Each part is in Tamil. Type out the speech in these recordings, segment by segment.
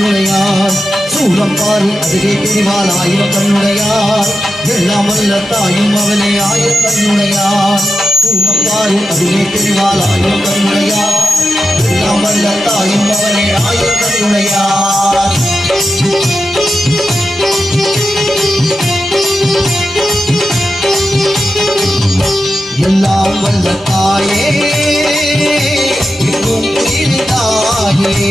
கண்ணுடையார் சூலம் பாரி அதிலே தெரிவால் ஆயுவ கண்ணுடையார் எல்லாம் வல்ல தாயும் அவளே ஆய கண்ணுடையார். சூலம் பாரி அதிலே தெரிவால் கண்ணுடையார் எல்லாம் வல்ல தாயும் அவளே ஆய கண்ணுடையார். எல்லாம் வல்ல தாயே இன்னும் தாயே.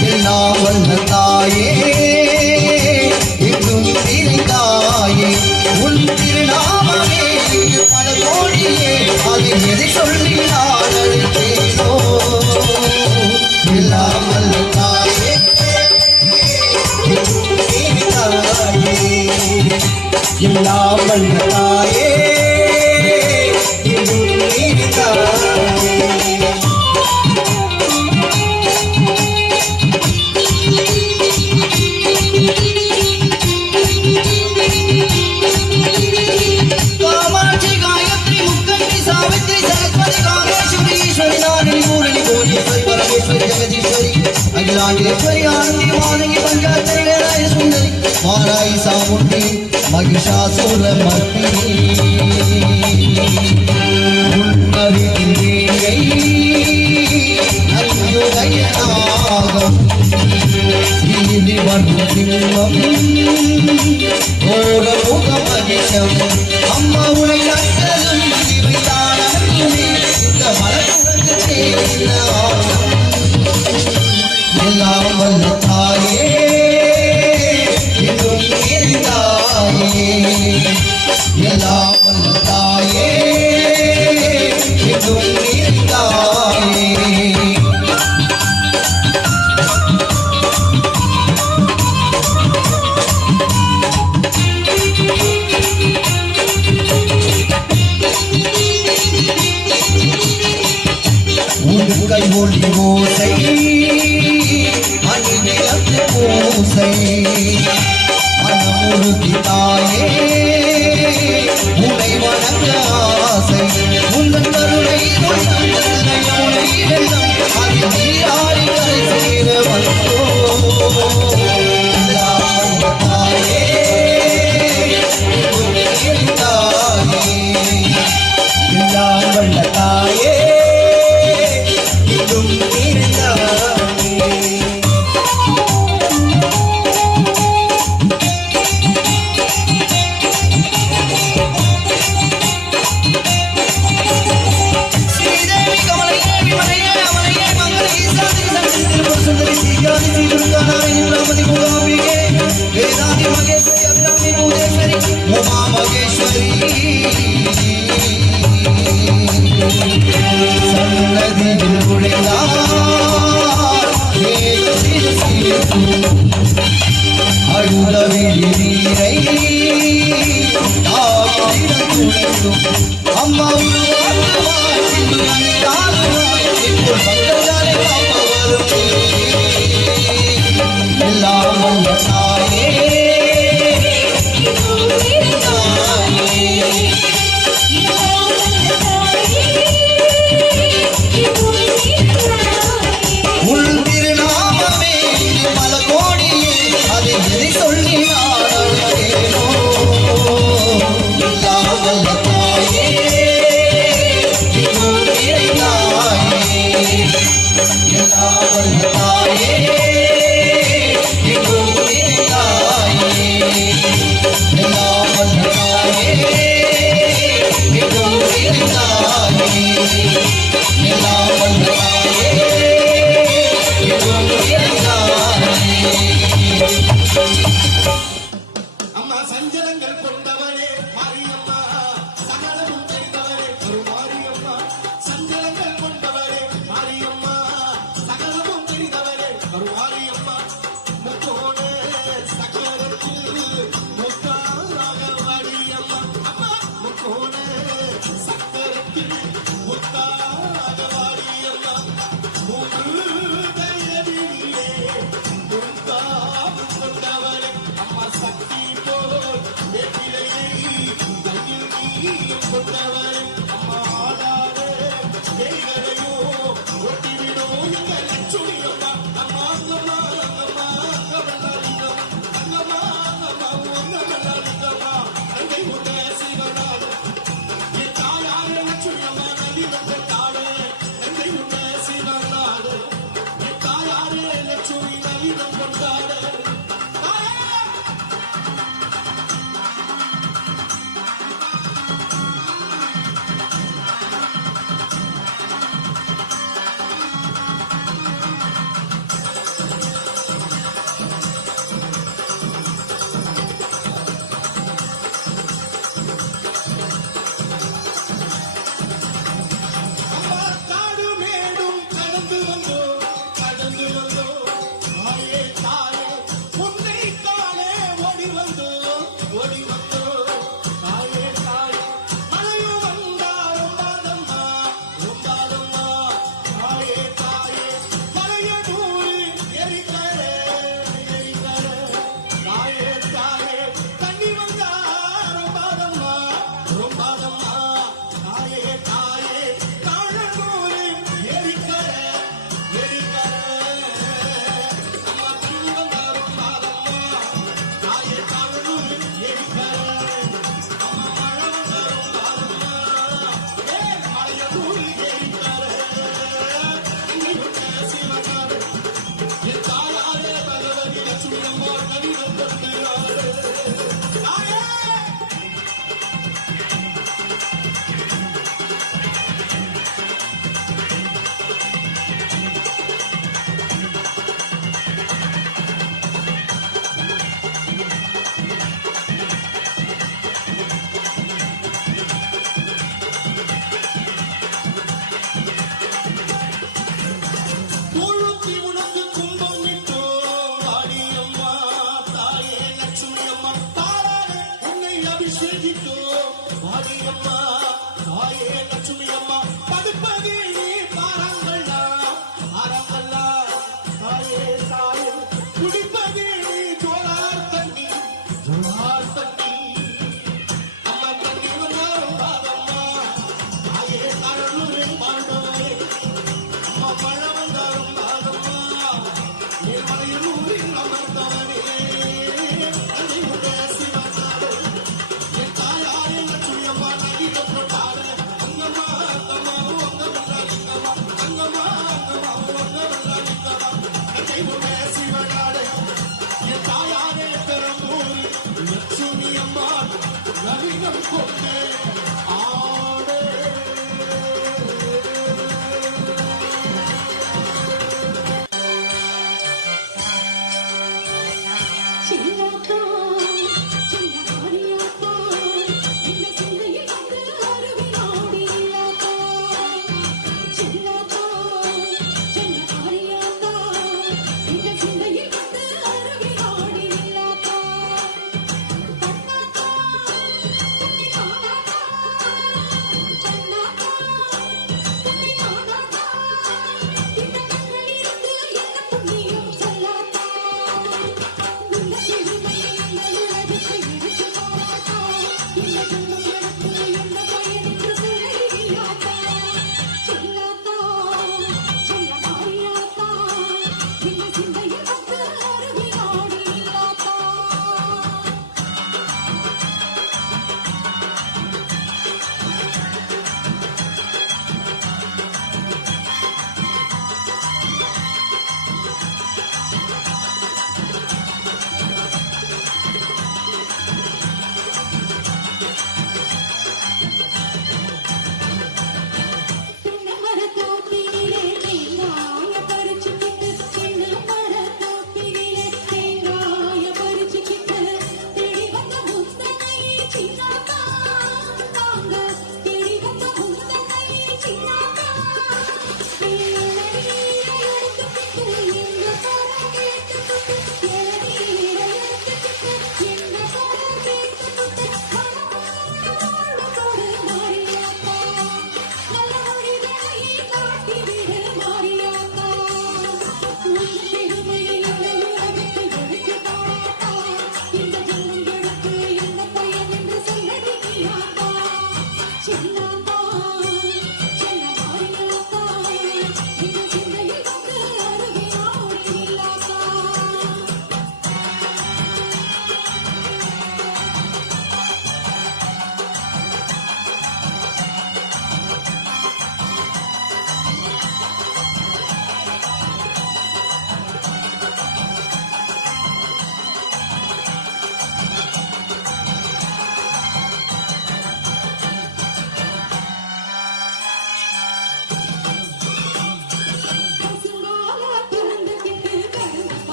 என்னாவல்ல தாயே எங்கும் திரிந்தாயே. உன் திருநாமமே பல கோடியே. அதை எதை சொல்லி நான் அம்மா உனை எல்லாம் வல்ல தாயே. Yeah, love. Pulling ये लावल आए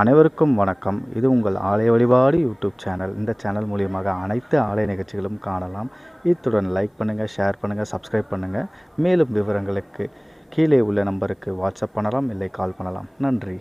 அனைவருக்கும் வணக்கம். இது உங்கள் ஆலய வழிபாடு யூடியூப் சேனல். இந்த சேனல் மூலியமாக அனைத்து ஆலய நிகழ்ச்சிகளும் காணலாம். இத்துடன் லைக் பண்ணுங்கள் ஷேர் பண்ணுங்கள் சப்ஸ்கிரைப் பண்ணுங்கள் மேலும் விவரங்களுக்கு கீழே உள்ள நம்பருக்கு வாட்ஸ்அப் பண்ணலாம் இல்லை கால் பண்ணலாம். நன்றி.